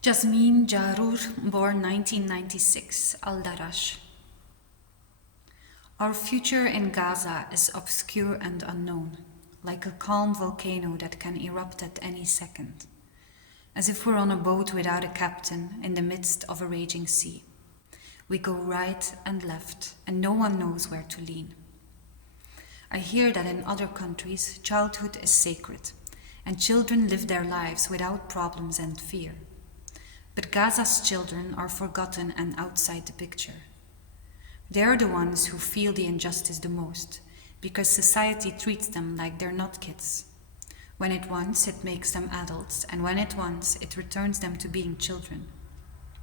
Jasmine Jarur, born 1996, Al Darash. Our future in Gaza is obscure and unknown, like a calm volcano that can erupt at any second, as if we're on a boat without a captain in the midst of a raging sea. We go right and left, and no one knows where to lean. I hear that in other countries, childhood is sacred, and children live their lives without problems and fear. But Gaza's children are forgotten and outside the picture. They're the ones who feel the injustice the most, because society treats them like they're not kids. When it wants, it makes them adults, and when it wants, it returns them to being children.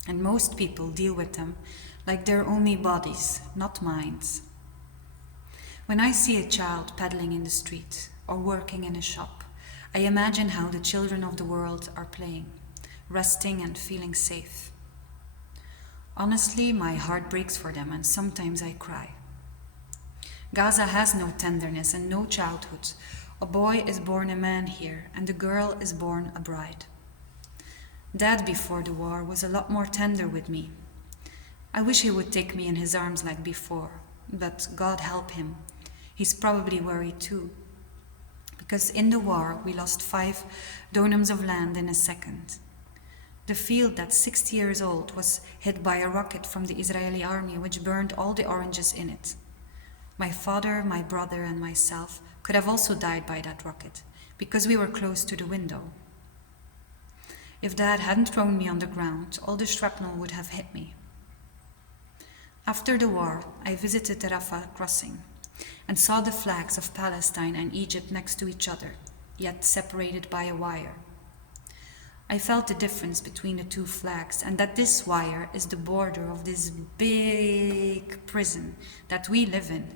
And most people deal with them like they're only bodies, not minds. When I see a child pedaling in the street or working in a shop, I imagine how the children of the world are playing, resting and feeling safe. Honestly, my heart breaks for them and sometimes I cry. Gaza has no tenderness and no childhood. A boy is born a man here and a girl is born a bride. Dad before the war was a lot more tender with me. I wish he would take me in his arms like before, but God help him. He's probably worried too. Because in the war, we lost 5 dunams of land in a second. The field that's 60 years old was hit by a rocket from the Israeli army, which burned all the oranges in it. My father, my brother, and myself could have also died by that rocket, because we were close to the window. If Dad hadn't thrown me on the ground, all the shrapnel would have hit me. After the war, I visited the Rafah crossing and saw the flags of Palestine and Egypt next to each other, yet separated by a wire. I felt the difference between the two flags and that this wire is the border of this big prison that we live in.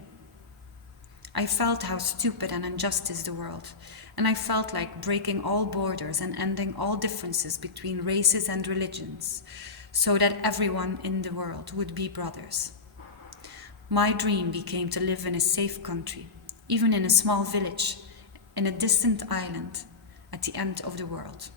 I felt how stupid and unjust is the world, and I felt like breaking all borders and ending all differences between races and religions, so that everyone in the world would be brothers. My dream became to live in a safe country, even in a small village, in a distant island at the end of the world.